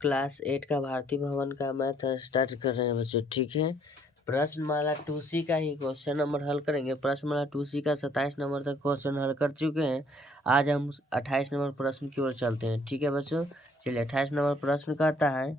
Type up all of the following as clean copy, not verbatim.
Class 8 का भारतीय भवन का मैथ स्टार्ट कर रहे हैं बच्चों। ठीक है, प्रश्नमाला 2C का ही क्वेश्चन नंबर हल करेंगे। प्रश्नमाला 2C का 27 नंबर तक क्वेश्चन हल कर चुके हैं। आज हम 28 नंबर प्रश्न की ओर चलते हैं। ठीक है बच्चों, चलिए 28 नंबर प्रश्न कहता है,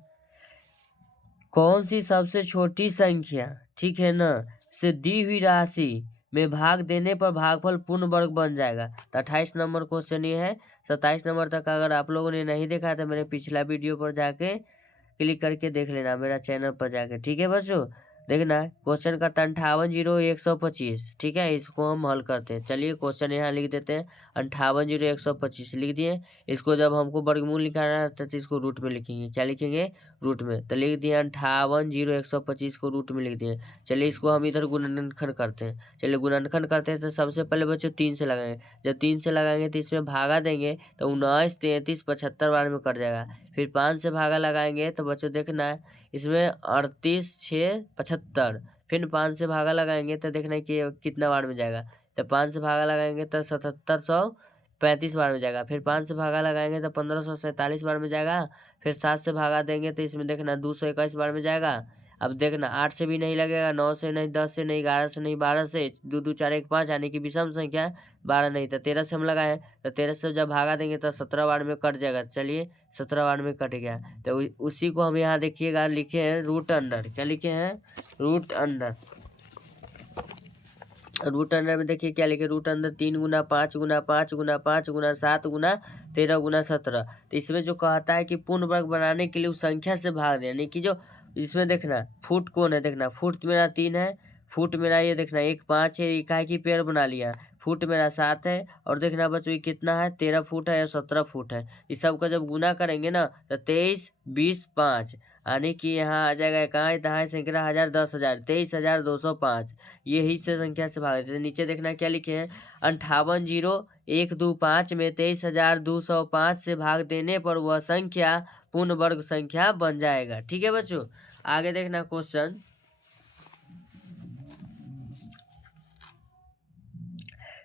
कौन सी सबसे छोटी संख्या, ठीक है ना, से दी हुई राशि में भाग देने पर भागफल पूर्ण वर्ग बन जाएगा। तो 28 नंबर क्वेश्चन ये है। 27 नंबर तक अगर आप लोगों ने नहीं देखा तो मेरे पिछला वीडियो पर जाके क्लिक करके देख लेना, मेरा चैनल पर जाके। ठीक है बच्चों, देखना क्वेश्चन का 580125। ठीक है, इसको हम हल करते हैं। चलिए क्वेश्चन यहाँ लिख देते हैं, 580125 लिख दिए। इसको जब हमको वर्गमूल निकालना रहता है तो इसको रूट में लिखेंगे। क्या लिखेंगे? रूट में। तो लिख दिए 580125 को रूट में लिख दिए। चलिए इसको हम इधर गुणनखंड करते हैं। चलिए गुणनखंड करते हैं तो सबसे पहले बच्चों 3 से लगाएंगे। जब 3 से लगाएंगे तो इसमें भागा देंगे तो 19, 33, 75 बार में कट जाएगा। फिर 5 से भागा लगाएंगे तो बच्चों देखना है इसमें 38, 6, 75। फिर 5 से भागा लगाएंगे तो देखना है कि कितना बार में जाएगा। तो 5 से भागा लगाएंगे तो 7735 बार में जाएगा। फिर 5 से भागा लगाएंगे तो 1547 बार में जाएगा। फिर 7 से भागा देंगे तो इसमें देखना 221 बार में जाएगा। अब देखना 8 से भी नहीं लगेगा, 9 से नहीं, 10 से नहीं, 11 से नहीं, 12 से, 2 2 4 1 5 यानी कि विषम संख्या 12 नहीं। तो 13 से हम लगाए तो 13 से जब भागा देंगे तो 17 बार में कट जाएगा। चलिए 17 बार में कट गया। तो उसी को हम यहाँ देखिएगा लिखे हैं रूट अंडर। क्या लिखे हैं? Root under. रूट अंडर में देखिए क्या लिखे, रूट अंडर 3 गुना 5 गुना 5 गुना 5 गुना 7 गुना 13 गुना 17। तो इसमें जो कहता है कि पूर्ण वर्ग बनाने के लिए उस संख्या से भाग दें, यानी कि जो इसमें देखना फुट कौन है, देखना फुट मेरा 3 है, फुट मेरा ये देखना 1 5 है, इकाई की पेयर बना लिया। फुट मेरा 7 है और देखना बच्चों ये कितना है, 13 फुट है या 17 फुट है। इस सब का जब गुना करेंगे ना तो 23, 20, 5 यानी कि यहाँ आ जाएगा इकाई दहाई सैकड़ा हजार 10,000, 23,205। ये ही से संख्या से भाग देते। नीचे देखना क्या लिखे हैं, 580125 में 23,205 से भाग देने पर वह संख्या पूर्ण वर्ग संख्या बन जाएगा। ठीक है बच्चों, आगे देखना क्वेश्चन,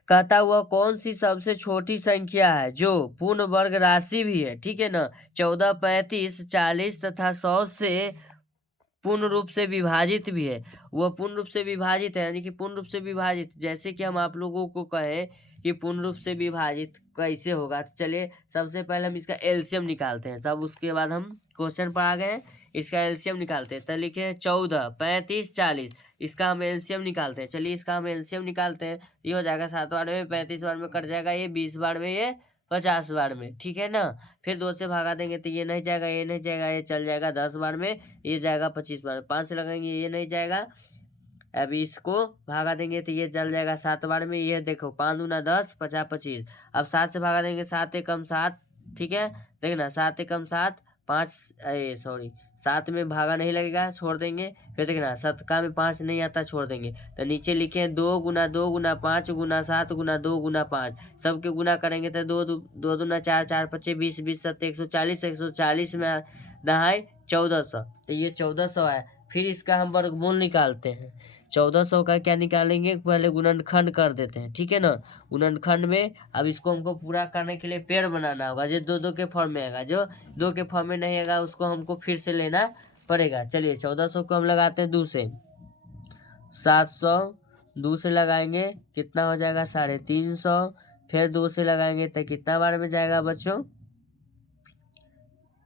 कहता हुआ कौन सी सबसे छोटी संख्या है जो पूर्ण वर्ग राशि भी है। ठीक है ना, 14, 35, 40 तथा 100 से पूर्ण रूप से विभाजित भी है। वह पूर्ण रूप से विभाजित है, यानी कि पूर्ण रूप से विभाजित, जैसे कि हम आप लोगों को कहें कि पूर्ण रूप से विभाजित कैसे होगा। तो चलिए सबसे पहले हम इसका एलसीएम निकालते हैं, तब उसके बाद हम क्वेश्चन पर आ गए हैं। इसका एलसीएम निकालते हैं। तो लिखे हैं 14, 35, 40, इसका हम एलसीएम निकालते हैं। चलिए इसका हम एलसीएम निकालते हैं। ये हो जाएगा 7 बार में, 35 बार में कट जाएगा, ये 20 बार में, ये 50 बार में। ठीक है ना, फिर 2 से भागा देंगे तो ये नहीं जाएगा, ये नहीं जाएगा, ये चल जाएगा 10 बार में, ये जाएगा 25 बार में। 5 से लगाएंगे ये नहीं जाएगा। अब इसको भागा देंगे तो ये चल जाएगा 7 बार में। ये देखो 5 दूना 10, 50, 25। अब 7 से भागा देंगे, 7 एकम 7। ठीक है, देखना 7 एकम 7, 5 सॉरी 7 में भागा नहीं लगेगा, छोड़ देंगे। फिर देखना शतका में 5 नहीं आता, छोड़ देंगे। तो नीचे लिखे 2 गुना 2 गुना 5 गुना 7 गुना 2 गुना 5। सबके गुना करेंगे तो 2 दूना 4, 4 पच्चे 20, 20 सत्ते 140, 140 में दहाई 1400। तो ये 1400 है। फिर इसका हम वर्गमूल निकालते हैं। 1400 का क्या निकालेंगे, पहले गुणनखंड कर देते हैं। ठीक है ना, गुणनखंड में अब इसको हमको पूरा करने के लिए पेड़ बनाना होगा, जो 2 2 के फॉर्म में आएगा। जो 2 के फॉर्म में नहीं आएगा उसको हमको फिर से लेना पड़ेगा। चलिए 1400 को हम लगाते हैं 2 से, 700, 2 से लगाएंगे कितना हो जाएगा 350। फिर 2 से लगाएंगे तो कितना बार में जाएगा बच्चों,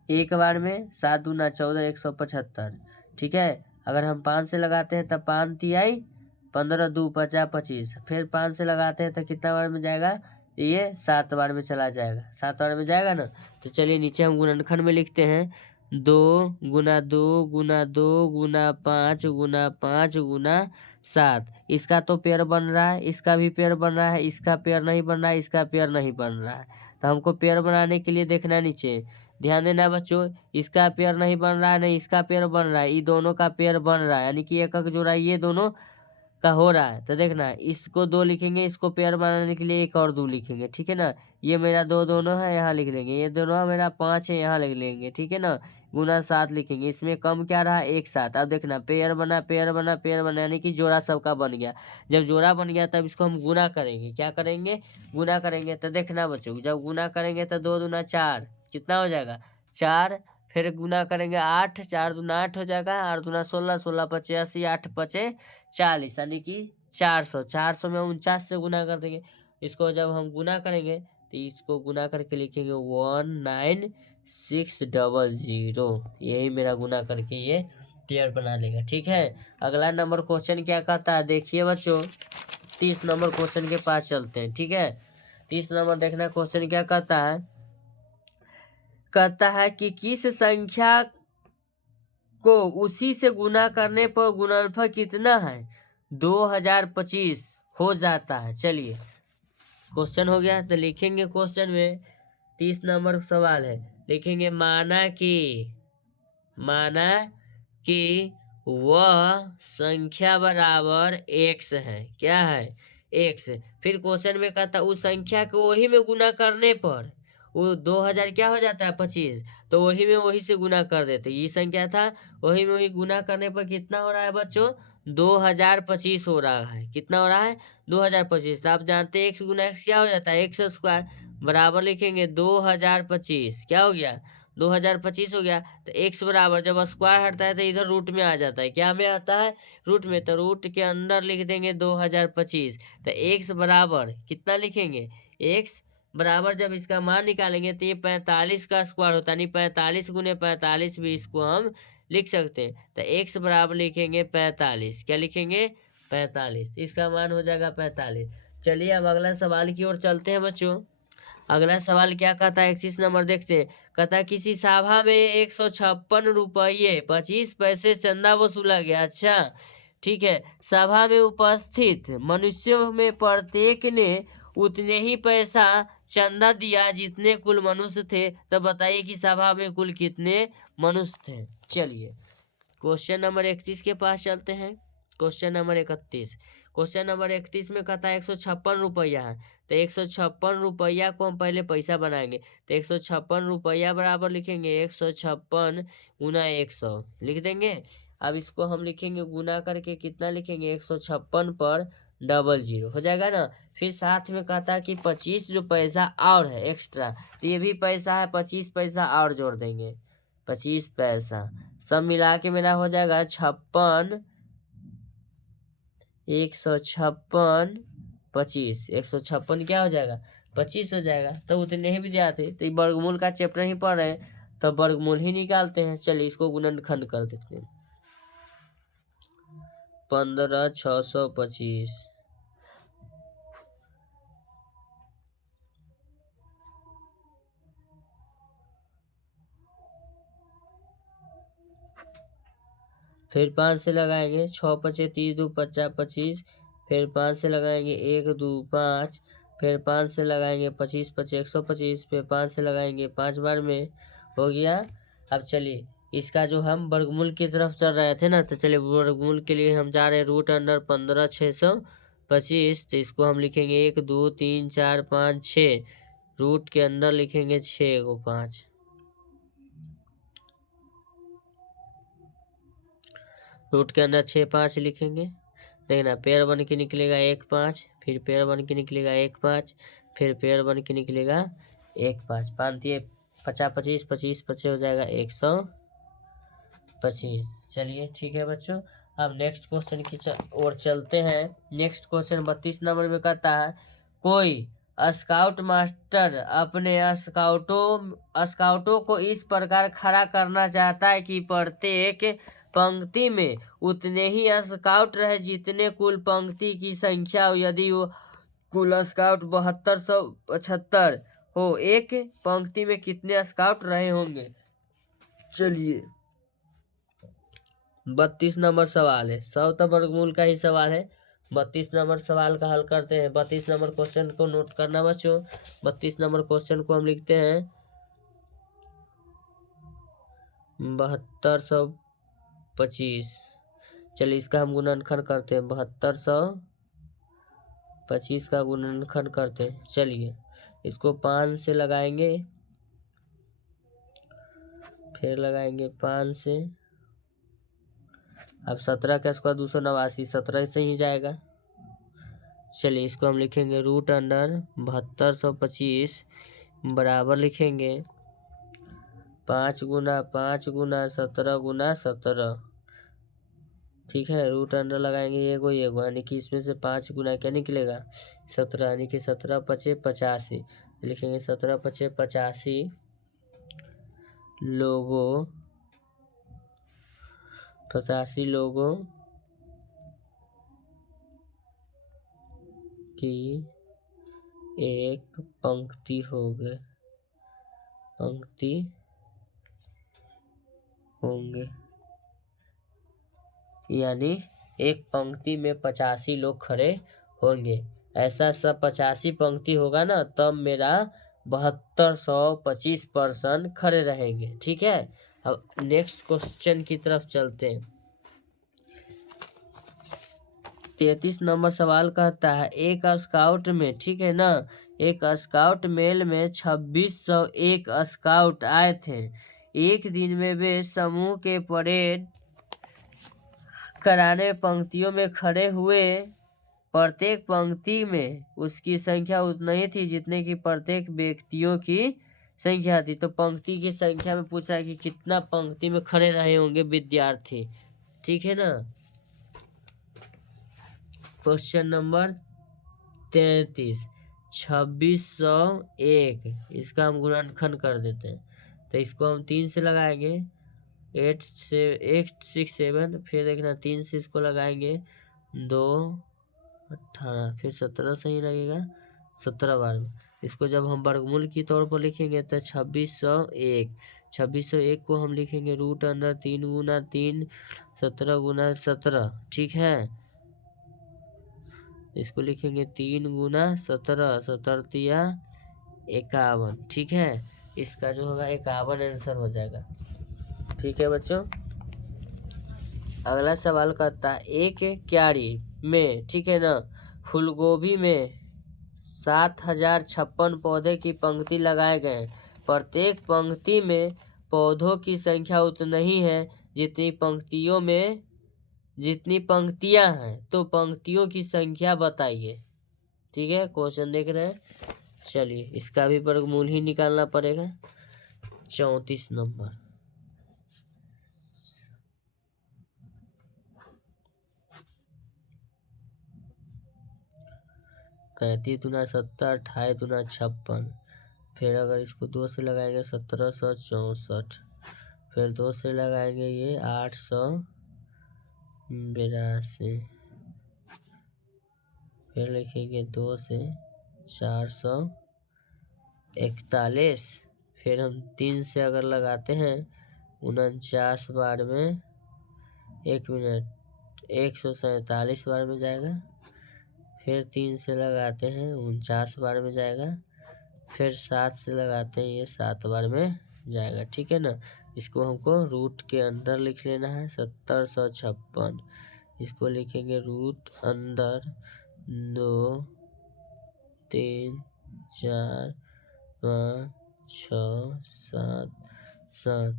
एक बार में। 7 दूना 14, 175। ठीक है, अगर हम 5 से लगाते हैं तब 5 तिहाई 15, 2 50, 25। फिर 5 से लगाते हैं तो कितना बार में जाएगा, ये 7 बार में चला जाएगा। 7 बार में जाएगा ना। तो चलिए नीचे हम गुणनखंड में लिखते हैं 2 गुना 2 गुना 2 गुना 5 गुना 5 गुना 7। इसका तो पेयर बन रहा है, इसका भी पेयर बन रहा है, इसका पेयर नहीं बन रहा है, इसका पेयर नहीं बन रहा है। तो हमको पेयर बनाने के लिए देखना है नीचे, ध्यान देना बच्चों, इसका पेयर नहीं बन रहा है, नहीं इसका पेयर बन रहा है, ये दोनों का पेयर बन रहा है, यानी कि एक एक जोड़ा ये दोनों का हो रहा है। तो देखना इसको 2 लिखेंगे, इसको पेयर बनाने के लिए 1 और 2 लिखेंगे। ठीक है ना, ये मेरा 2 दोनों है, यहाँ लिख लेंगे। ये दोनों मेरा 5 है, यहाँ लिख लेंगे। ठीक है ना, गुना 7 लिखेंगे। इसमें कम क्या रहा, 1 7। अब देखना पेयर बना पेयर बना पेयर बना, यानी कि जोड़ा सबका बन गया। जब जोड़ा बन गया तब इसको हम गुना करेंगे। क्या करेंगे, गुना करेंगे। तो देखना बच्चों, जब गुना करेंगे तो 2 दूना 4, कितना हो जाएगा 4। फिर गुना करेंगे 8, 4 दूना 8 हो जाएगा, 8 दूना 16, 16 पचे 80, 8 पचे 40 यानी कि 400। 400 में 49 से गुना कर देंगे। इसको जब हम गुना करेंगे तो इसको गुना करके लिखेंगे 19600। यही मेरा गुना करके ये क्लियर बना लेगा। ठीक है, अगला नंबर क्वेश्चन क्या कहता है देखिए बच्चों, 30 नंबर क्वेश्चन के पास चलते हैं। ठीक है, 30 नंबर देखना क्वेश्चन क्या कहता है। कहता है कि किस संख्या को उसी से गुना करने पर गुणनफल कितना है 2025 हो जाता है। चलिए क्वेश्चन हो गया तो लिखेंगे क्वेश्चन में 30 नंबर सवाल है, लिखेंगे माना कि वह संख्या बराबर x है। क्या है x। फिर क्वेश्चन में कहता उस संख्या को वही में गुना करने पर वो 2000 क्या हो जाता है 25, तो वही में वही से गुना कर देते। ये संख्या था, वही में वही गुना करने पर कितना हो रहा है बच्चों 2025 हो रहा है। कितना हो रहा है 2025। तो आप जानते हैं x गुना x क्या हो जाता है x स्क्वायर, बराबर लिखेंगे 2025। क्या हो गया 2025 हो गया। तो x बराबर जब स्क्वायर हटता है तो इधर रूट में आ जाता है। क्या में आता है रूट में, तो रूट के अंदर लिख देंगे 2025। तो x बराबर कितना लिखेंगे x बराबर जब इसका मान निकालेंगे तो ये 45 का स्क्वायर होता है, नहीं 45 गुने 45 भी इसको हम लिख सकते हैं। तो x बराबर लिखेंगे 45। क्या लिखेंगे 45, इसका मान हो जाएगा 45। चलिए अब अगला सवाल की ओर चलते हैं बच्चों। अगला सवाल क्या कहता है 31 नंबर देखते हैं। कहता है किसी सभा में 156 रुपये 25 पैसे चंदा वसूला गया। अच्छा ठीक है, सभा में उपस्थित मनुष्यों में प्रत्येक ने उतने ही पैसा चंदा दिया जितने कुल मनुष्य थे। तो बताइए कि सभा में कुल कितने मनुष्य थे। चलिए क्वेश्चन नंबर 31 के पास चलते हैं। क्वेश्चन नंबर 31, क्वेश्चन नंबर 31 में कहता है 156 रुपया है। तो 156 रुपया को हम पहले पैसा बनाएंगे। तो 156 रुपया बराबर लिखेंगे 156 गुना 100 लिख देंगे। अब इसको हम लिखेंगे गुना करके कितना लिखेंगे 156 पर 00 हो जाएगा ना। फिर साथ में कहता है कि 25 जो पैसा और है एक्स्ट्रा, तो ये भी पैसा है 25 पैसा और जोड़ देंगे 25 पैसा, सब मिला के मेरा हो जाएगा 56 156 25 156 क्या हो जाएगा 25 हो जाएगा। तो उतने ही विद्यार्थी तो वर्गमूल का चैप्टर ही पढ़ रहे हैं तो वर्गमूल ही निकालते हैं। चलिए इसको गुणनखंड कर देते हैं 15625। फिर 5 से लगाएंगे 6 पचे 30 2 50 25। फिर 5 से लगाएंगे 1 2 5। फिर 5 से लगाएंगे 25 पचे 125। फिर 5 से लगाएंगे 5 बार में हो गया। अब चलिए इसका जो हम वर्गमूल की तरफ चल रहे थे ना, तो चलिए वर्गमूल के लिए हम जा रहे हैं रूट अंडर 15 625। तो इसको हम लिखेंगे 1 2 3 4 5 6, रूट के अंदर लिखेंगे 6 को 5, रूट के अंदर 6 5 लिखेंगे। देखना पेड़ बन के निकलेगा 1 5, फिर पेड़ बन के निकलेगा 1 5, फिर पेड़ बन के निकलेगा 1 5। 5 50 25 25 25 हो जाएगा 125। चलिए ठीक है बच्चों, अब नेक्स्ट क्वेश्चन की ओर चलते हैं। नेक्स्ट क्वेश्चन 32 नंबर में कहता है कोई स्काउट मास्टर अपने स्काउटों को इस प्रकार खड़ा करना चाहता है कि प्रत्येक पंक्ति में उतने ही स्काउट रहे जितने कुल पंक्ति की संख्या हो। यदि वो कुल स्काउट 7275 हो, एक पंक्ति में कितने स्काउट रहे होंगे। चलिए 32 नंबर सवाल है, 100 वर्गमूल का ही सवाल है। 32 नंबर सवाल का हल करते हैं। 32 नंबर क्वेश्चन को नोट करना बच्चों। 32 नंबर क्वेश्चन को हम लिखते हैं 7225। चलिए इसका हम गुणनखंड करते हैं 7225 का गुणनखंड करते हैं। चलिए इसको 5 से लगाएंगे, फिर लगाएंगे 5 से। अब 17 का स्क्वायर 289, 17 से ही जाएगा। चलिए इसको हम लिखेंगे रूट अंडर 7225 बराबर लिखेंगे 5 गुना 5 गुना 17 गुना 17, ठीक है। रूट अंडर लगाएंगे ये गो यानी कि इसमें से 5 गुना क्या निकलेगा 17, यानी कि 17 पचे 85, लिखेंगे 17 पचे 85 लोगों 85 लोगों की एक पंक्ति होंगे यानी एक पंक्ति में 85 लोग खड़े होंगे। ऐसा सब 85 पंक्ति होगा ना तब मेरा 7225% खड़े रहेंगे, ठीक है। अब नेक्स्ट क्वेश्चन की तरफ चलते हैं। 33 नंबर सवाल कहता है एक स्काउट में, ठीक है ना, एक स्काउट मेल में 2601 स्काउट आए थे। एक दिन में वे समूह के परेड कराने पंक्तियों में खड़े हुए। प्रत्येक पंक्ति में उसकी संख्या उतनी ही थी जितने की प्रत्येक व्यक्तियों की संख्या थी। तो पंक्ति की संख्या में पूछा है कि कितना पंक्ति में खड़े रहे होंगे विद्यार्थी, ठीक है ना। क्वेश्चन नंबर 33, 2601 इसका हम गुणनखंड कर देते हैं। तो इसको हम 3 से लगाएंगे 867, फिर देखना 3 से इसको लगाएंगे 2 18, फिर 17 से ही लगेगा 17 बार में। इसको जब हम वर्गमूल की तौर पर लिखेंगे तो 2601 को हम लिखेंगे रूट अंडर 3 गुना 3 17 गुना 17, ठीक है। इसको लिखेंगे 3 गुना 17 17 51, ठीक है। इसका जो होगा 51 आंसर हो जाएगा, ठीक है बच्चों। अगला सवाल कहता है एक क्यारी में, ठीक है ना, फूलगोभी में 7056 पौधे की पंक्ति लगाए गए। प्रत्येक पंक्ति में पौधों की संख्या उतनी ही है जितनी पंक्तियां हैं। तो पंक्तियों की संख्या बताइए, ठीक है। क्वेश्चन देख रहे हैं, चलिए इसका भी वर्गमूल ही निकालना पड़ेगा। 34 नंबर 35 दूना 70, 28 दूना 56, फिर अगर इसको 2 से लगाएंगे 1764, फिर 2 से लगाएंगे ये 882, फिर लिखेंगे 2 से 441, फिर हम 3 से अगर लगाते हैं 49 बार में 1 मिनट 147 बार में जाएगा, फिर 3 से लगाते हैं 49 बार में जाएगा, फिर 7 से लगाते हैं ये 7 बार में जाएगा, ठीक है ना। इसको हमको रूट के अंदर लिख लेना है 7056, इसको लिखेंगे रूट अंदर 2 3 4 5 6 7 7,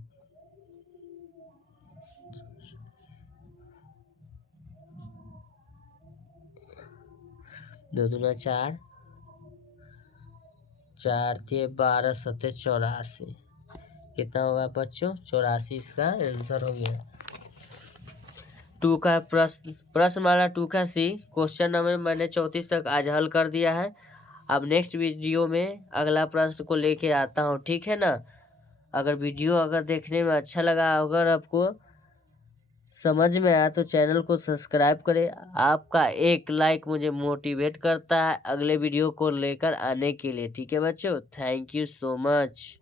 2 दूना 4, 4 × 12 = 84, कितना होगा बच्चों 84, इसका आंसर हो गया। 2 का प्रश्न वाला 2 का सी क्वेश्चन नंबर मैंने 34 तक आज हल कर दिया है। अब नेक्स्ट वीडियो में अगला प्रश्न को लेके आता हूँ, ठीक है ना। अगर वीडियो देखने में अच्छा लगा, अगर आपको समझ में आया तो चैनल को सब्सक्राइब करें। आपका एक लाइक मुझे मोटिवेट करता है अगले वीडियो को लेकर आने के लिए, ठीक है बच्चों। Thank you so much.